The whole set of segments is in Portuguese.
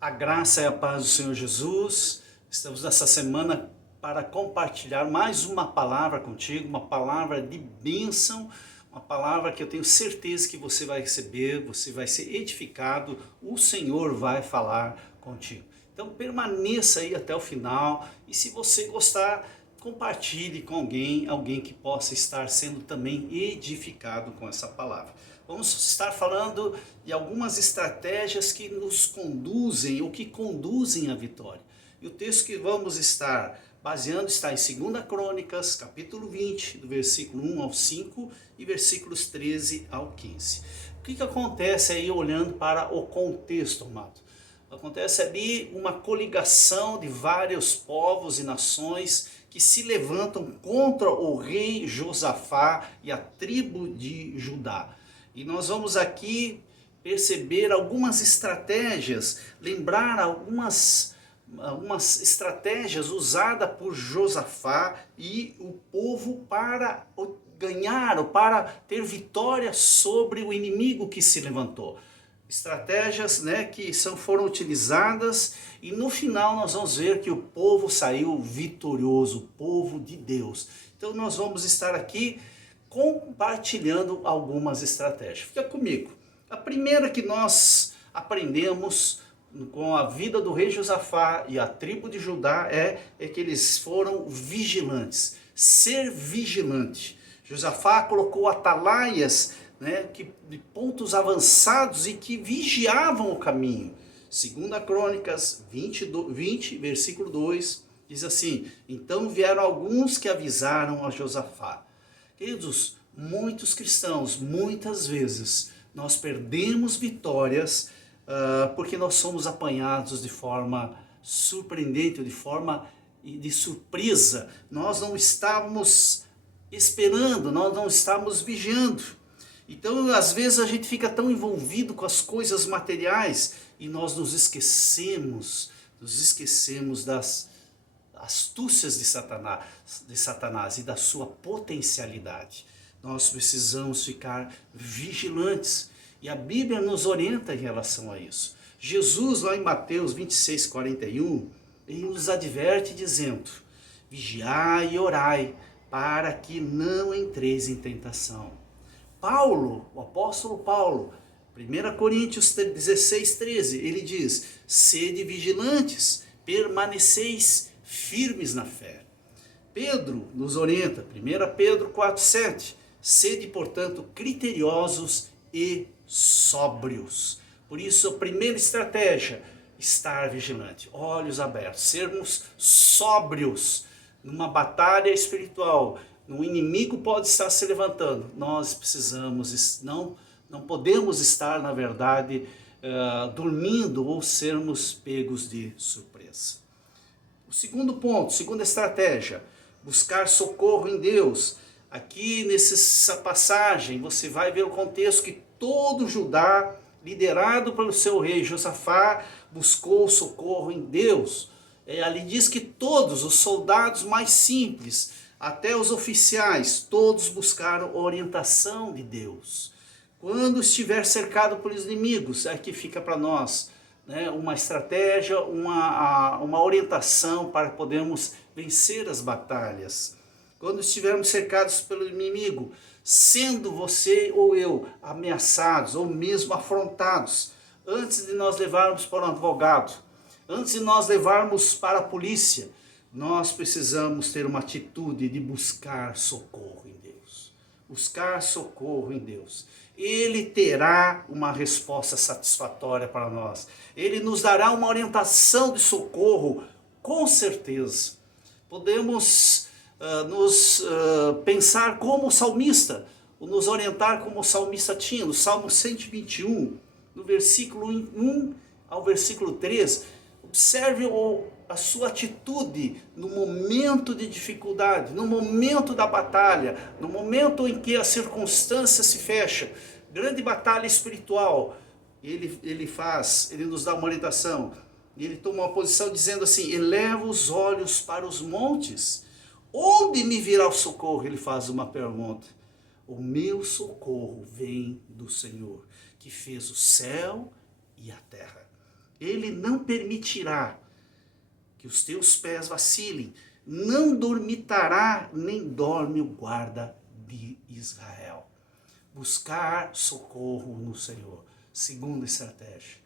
A graça e a paz do Senhor Jesus. Estamos nessa semana para compartilhar mais uma palavra contigo, uma palavra de bênção, uma palavra que eu tenho certeza que você vai receber, você vai ser edificado, o Senhor vai falar contigo. Então permaneça aí até o final e se você gostar, compartilhe com alguém que possa estar sendo também edificado com essa palavra. Vamos estar falando de algumas estratégias que nos conduzem ou que conduzem à vitória. E o texto que vamos estar baseando está em 2 Crônicas, capítulo 20, do versículo 1 ao 5 e versículos 13 ao 15. O que acontece aí olhando para o contexto, amado? Acontece ali uma coligação de vários povos e nações que se levantam contra o rei Josafá e a tribo de Judá. E nós vamos aqui perceber algumas estratégias, lembrar algumas estratégias usadas por Josafá e o povo para ganhar ou para ter vitória sobre o inimigo que se levantou. Estratégias, que foram utilizadas e no final nós vamos ver que o povo saiu vitorioso, o povo de Deus. Então nós vamos estar aqui compartilhando algumas estratégias. Fica comigo. A primeira que nós aprendemos com a vida do rei Josafá e a tribo de Judá é que eles foram vigilantes. Ser vigilante. Josafá colocou atalaias, de pontos avançados e que vigiavam o caminho. 2 Crônicas 20, versículo 2, diz assim: então vieram alguns que avisaram a Josafá. Queridos, muitos cristãos, muitas vezes, nós perdemos vitórias porque nós somos apanhados de forma surpreendente, de forma de surpresa. Nós não estávamos esperando, nós não estávamos vigiando. Então, às vezes, a gente fica tão envolvido com as coisas materiais e nós nos esquecemos das astúcias de Satanás e da sua potencialidade. Nós precisamos ficar vigilantes e a Bíblia nos orienta em relação a isso. Jesus, lá em Mateus 26, 41, ele nos adverte dizendo: vigiai e orai para que não entreis em tentação. Paulo, o apóstolo Paulo, 1 Coríntios 16, 13, ele diz: sede vigilantes, permaneceis firmes na fé. Pedro nos orienta, 1 Pedro 4, 7, sede, portanto, criteriosos e sóbrios. Por isso, a primeira estratégia, estar vigilante, olhos abertos, sermos sóbrios numa batalha espiritual. O inimigo pode estar se levantando, nós precisamos, não podemos estar, na verdade, dormindo ou sermos pegos de surpresa. O segundo ponto, segunda estratégia, buscar socorro em Deus. Aqui nessa passagem você vai ver o contexto que todo Judá, liderado pelo seu rei Josafá, buscou socorro em Deus. Ali diz que todos os soldados mais simples, até os oficiais, todos buscaram orientação de Deus. Quando estiver cercado pelos inimigos, aqui fica para nós uma estratégia, uma orientação para podermos vencer as batalhas. Quando estivermos cercados pelo inimigo, sendo você ou eu ameaçados ou mesmo afrontados, antes de nós levarmos para um advogado, antes de nós levarmos para a polícia, nós precisamos ter uma atitude de buscar socorro em Deus. Buscar socorro em Deus. Ele terá uma resposta satisfatória para nós. Ele nos dará uma orientação de socorro, com certeza. Podemos pensar como o salmista, nos orientar como o salmista tinha, no Salmo 121, no versículo 1 ao versículo 3. Observe a sua atitude no momento de dificuldade, no momento da batalha, no momento em que a circunstância se fecha, grande batalha espiritual, ele nos dá uma orientação, ele toma uma posição dizendo assim: eleva os olhos para os montes, onde me virá o socorro? Ele faz uma pergunta: o meu socorro vem do Senhor, que fez o céu e a terra. Ele não permitirá que os teus pés vacilem, não dormitará, nem dorme o guarda de Israel. Buscar socorro no Senhor. Segunda estratégia.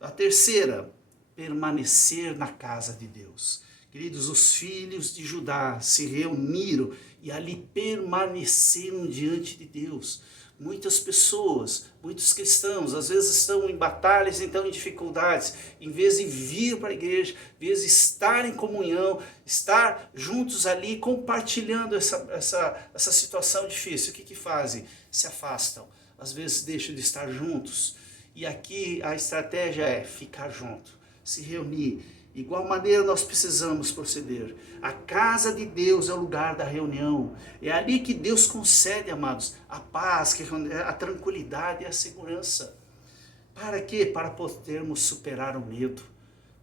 A terceira, permanecer na casa de Deus. Queridos, os filhos de Judá se reuniram e ali permaneceram diante de Deus. Muitas pessoas, muitos cristãos, às vezes estão em batalhas, então em dificuldades. Em vez de vir para a igreja, em vez de estar em comunhão, estar juntos ali, compartilhando essa situação difícil, o que fazem? Se afastam. Às vezes deixam de estar juntos. E aqui a estratégia é ficar junto, se reunir. Igual maneira nós precisamos proceder. A casa de Deus é o lugar da reunião. É ali que Deus concede, amados, a paz, a tranquilidade e a segurança. Para quê? Para podermos superar o medo.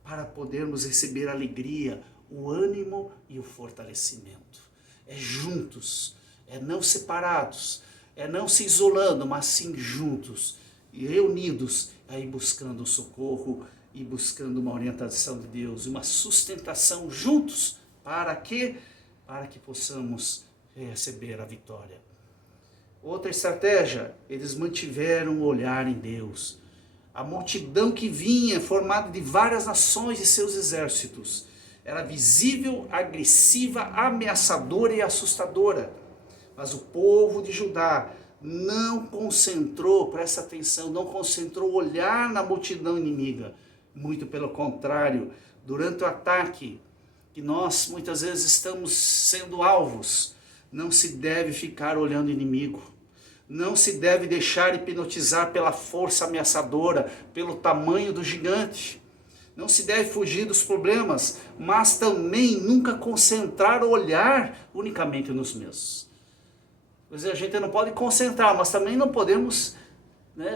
Para podermos receber a alegria, o ânimo e o fortalecimento. É juntos, é não separados, é não se isolando, mas sim juntos e reunidos, aí buscando socorro e buscando uma orientação de Deus, uma sustentação juntos. Para quê? Para que possamos receber a vitória. Outra estratégia, eles mantiveram o olhar em Deus. A multidão que vinha, formada de várias nações e seus exércitos, era visível, agressiva, ameaçadora e assustadora. Mas o povo de Judá não concentrou, presta atenção, não concentrou o olhar na multidão inimiga. Muito pelo contrário, durante o ataque, que nós muitas vezes estamos sendo alvos, não se deve ficar olhando o inimigo. Não se deve deixar hipnotizar pela força ameaçadora, pelo tamanho do gigante. Não se deve fugir dos problemas, mas também nunca concentrar o olhar unicamente nos mesmos. Pois é, a gente não pode concentrar, mas também não podemos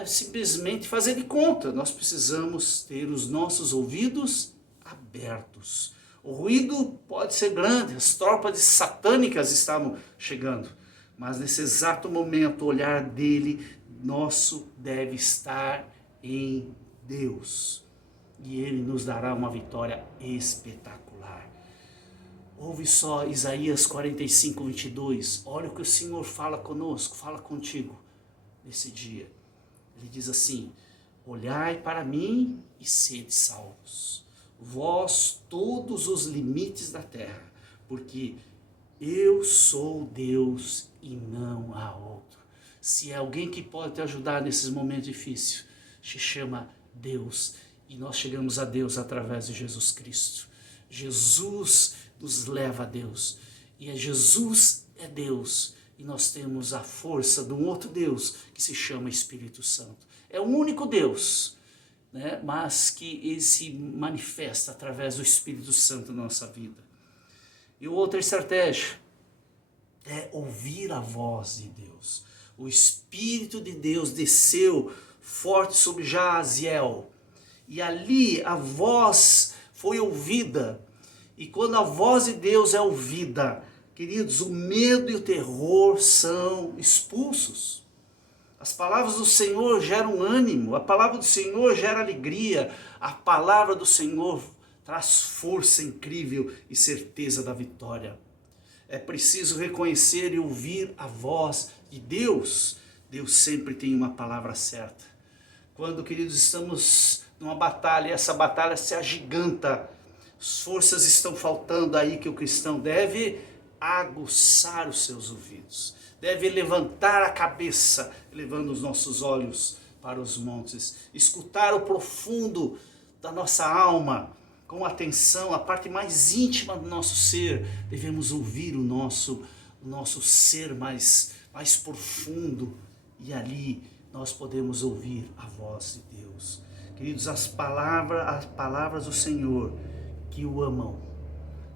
simplesmente fazer de conta. Nós precisamos ter os nossos ouvidos abertos. O ruído pode ser grande, as tropas satânicas estavam chegando, mas nesse exato momento o olhar dele, nosso, deve estar em Deus. E ele nos dará uma vitória espetacular. Ouve só Isaías 45, 22. Olha o que o Senhor fala conosco, fala contigo nesse dia. Ele diz assim: olhai para mim e sede salvos, vós todos os limites da terra, porque eu sou Deus e não há outro. Se é alguém que pode te ajudar nesses momentos difíceis, se chama Deus. E nós chegamos a Deus através de Jesus Cristo. Jesus nos leva a Deus. E Jesus é Deus. E nós temos a força de um outro Deus que se chama Espírito Santo. É o único Deus, mas que ele se manifesta através do Espírito Santo na nossa vida. E outra estratégia é ouvir a voz de Deus. O Espírito de Deus desceu forte sobre Jaziel. E ali a voz foi ouvida. E quando a voz de Deus é ouvida, queridos, o medo e o terror são expulsos. As palavras do Senhor geram ânimo, a palavra do Senhor gera alegria, a palavra do Senhor traz força incrível e certeza da vitória. É preciso reconhecer e ouvir a voz de Deus. Deus sempre tem uma palavra certa. Quando, queridos, estamos numa batalha, essa batalha se agiganta, as forças estão faltando, aí que o cristão deve aguçar os seus ouvidos, deve levantar a cabeça, levando os nossos olhos para os montes, escutar o profundo da nossa alma, com atenção, a parte mais íntima do nosso ser. Devemos ouvir o nosso ser mais profundo, e ali nós podemos ouvir a voz de Deus. Queridos, as palavras do Senhor que o amam,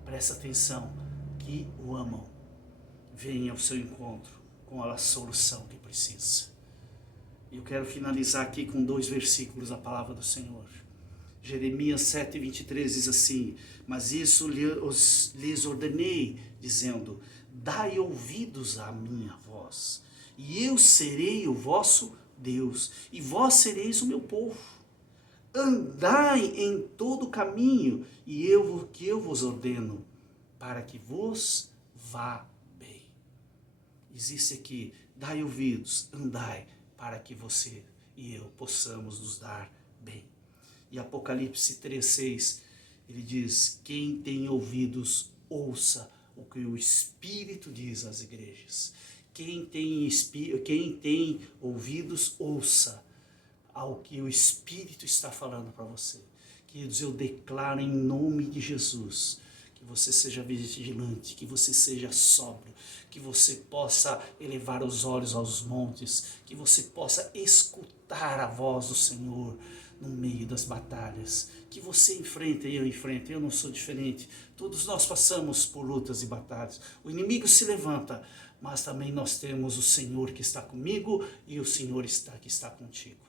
presta atenção, que o amam, venham ao seu encontro com a solução que precisa. Eu quero finalizar aqui com 2 versículos da palavra do Senhor. Jeremias 7, 23 diz assim: mas isso lhes ordenei, dizendo, dai ouvidos à minha voz, e eu serei o vosso Deus, e vós sereis o meu povo. andai em todo o caminho que eu vos ordeno, para que vos vá bem. Existe aqui, dai ouvidos, andai, para que você e eu possamos nos dar bem. E Apocalipse 3,6, ele diz, quem tem ouvidos, ouça o que o Espírito diz às igrejas. Quem tem ouvidos, ouça ao que o Espírito está falando para você. Queridos, eu declaro em nome de Jesus, que você seja vigilante, que você seja sóbrio, que você possa elevar os olhos aos montes, que você possa escutar a voz do Senhor no meio das batalhas, que você enfrenta e eu enfrento, eu não sou diferente, todos nós passamos por lutas e batalhas, o inimigo se levanta, mas também nós temos o Senhor que está comigo e o Senhor que está contigo.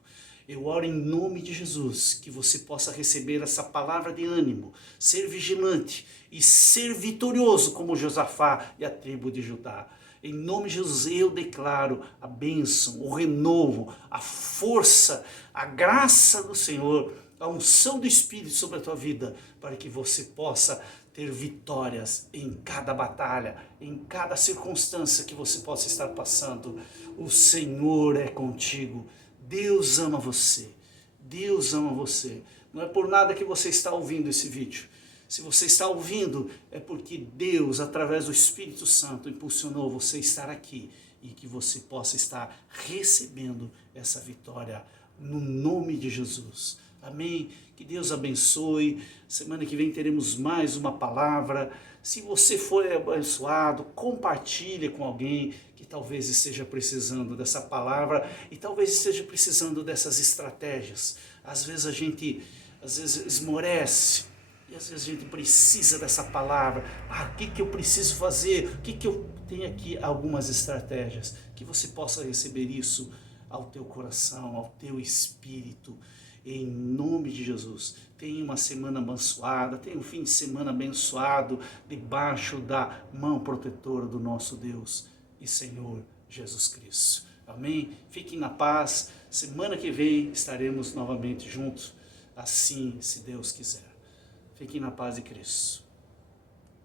Eu oro em nome de Jesus, que você possa receber essa palavra de ânimo, ser vigilante e ser vitorioso como Josafá e a tribo de Judá. Em nome de Jesus eu declaro a bênção, o renovo, a força, a graça do Senhor, a unção do Espírito sobre a tua vida, para que você possa ter vitórias em cada batalha, em cada circunstância que você possa estar passando. O Senhor é contigo. Deus ama você, Deus ama você. Não é por nada que você está ouvindo esse vídeo. Se você está ouvindo, é porque Deus, através do Espírito Santo, impulsionou você a estar aqui e que você possa estar recebendo essa vitória no nome de Jesus. Amém? Que Deus abençoe. Semana que vem teremos mais uma palavra. Se você for abençoado, compartilhe com alguém que talvez esteja precisando dessa palavra e talvez esteja precisando dessas estratégias. Às vezes a gente esmorece e às vezes a gente precisa dessa palavra. O que eu preciso fazer? O que eu tenho aqui? Algumas estratégias. Que você possa receber isso ao teu coração, ao teu espírito. Em nome de Jesus, tenha uma semana abençoada, tenha um fim de semana abençoado, debaixo da mão protetora do nosso Deus e Senhor Jesus Cristo. Amém? Fiquem na paz, semana que vem estaremos novamente juntos, assim se Deus quiser. Fiquem na paz de Cristo.